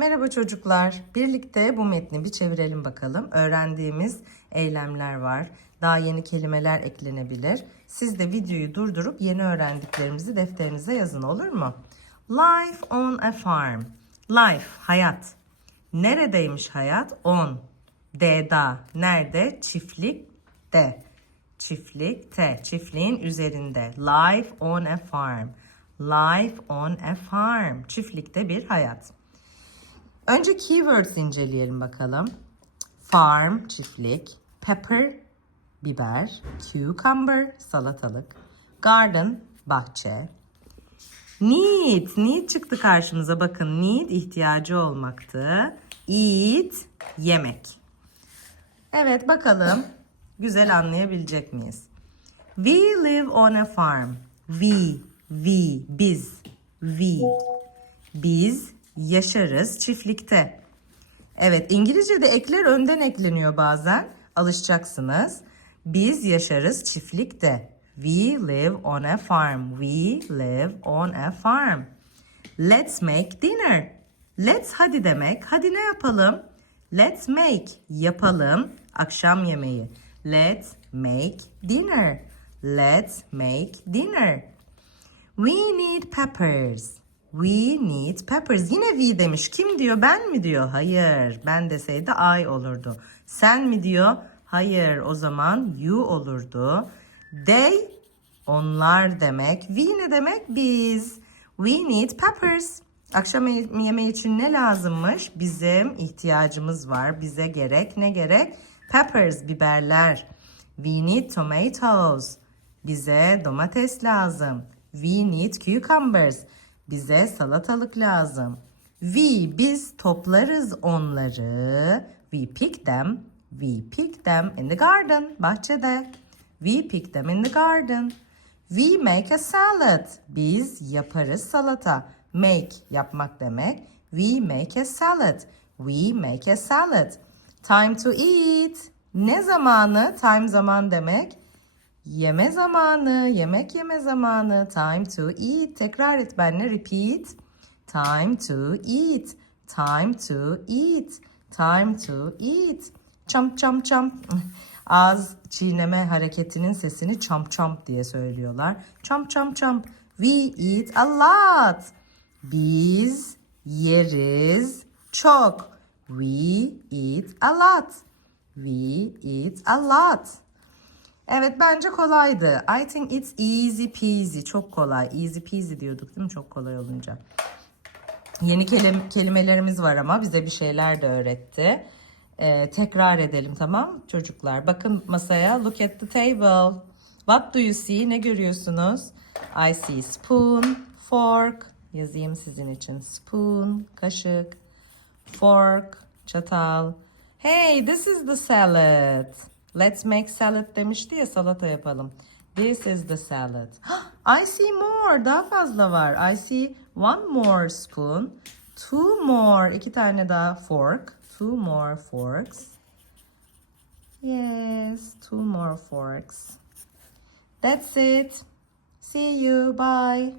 Merhaba çocuklar. Birlikte bu metni bir çevirelim bakalım. Öğrendiğimiz eylemler var. Daha yeni kelimeler eklenebilir. Siz de videoyu durdurup yeni öğrendiklerimizi defterinize yazın olur mu? Life on a farm. Life, hayat. Neredeymiş hayat? On. D'da. Nerede? Çiftlikte. Çiftlikte. Çiftliğin üzerinde. Life on a farm. Life on a farm. Çiftlikte bir hayat. Önce keywords inceleyelim bakalım. Farm, çiftlik. Pepper, biber. Cucumber, salatalık. Garden, bahçe. Need, need çıktı karşımıza. Bakın need ihtiyacı olmaktı. Eat, yemek. Evet bakalım güzel anlayabilecek miyiz? We live on a farm. We, we, biz. We. Biz yaşarız çiftlikte. Evet İngilizce'de ekler önden ekleniyor bazen. Alışacaksınız. Biz yaşarız çiftlikte. We live on a farm. We live on a farm. Let's make dinner. Let's hadi demek. Hadi ne yapalım? Let's make yapalım akşam yemeği. Let's make dinner. Let's make dinner. We need peppers. We need peppers. Yine we demiş. Kim diyor? Ben mi diyor? Hayır. Ben deseydi I olurdu. Sen mi diyor? Hayır. O zaman you olurdu. They onlar demek. We ne demek? Biz. We need peppers. Akşam ye- yemeği için ne lazımmış? Bizim ihtiyacımız var. Bize gerek ne gerek? Peppers, biberler. We need tomatoes. Bize domates lazım. We need cucumbers. Bize salatalık lazım. We, biz toplarız onları. We pick them. We pick them in the garden. Bahçede. We pick them in the garden. We make a salad. Biz yaparız salata. Make yapmak demek. We make a salad. We make a salad. Time to eat. Ne zamanı? Time zaman demek. Yeme zamanı, yemek yeme zamanı. Time to eat. Tekrar et benimle. Repeat. Time to eat. Time to eat. Time to eat. Çam çam çam. Ağız çiğneme hareketinin sesini çam çam diye söylüyorlar. Çam çam çam. We eat a lot. Biz yeriz çok. We eat a lot. We eat a lot. Evet bence kolaydı. I think it's easy peasy. Çok kolay. Easy peasy diyorduk değil mi? Çok kolay olunca. Yeni kelim, kelimelerimiz var ama bize bir şeyler de öğretti. Ee, tekrar edelim tamam çocuklar? Bakın masaya. Look at the table. What do you see? Ne görüyorsunuz? I see spoon, fork. Yazayım sizin için. Spoon, kaşık. Fork, çatal. Hey, this is the salad. Let's make salad demişti ya salata yapalım. This is the salad. I see more. Daha fazla var. I see one more spoon. Two more. iki tane daha fork. Two more forks. Yes, two more forks. That's it. See you. Bye.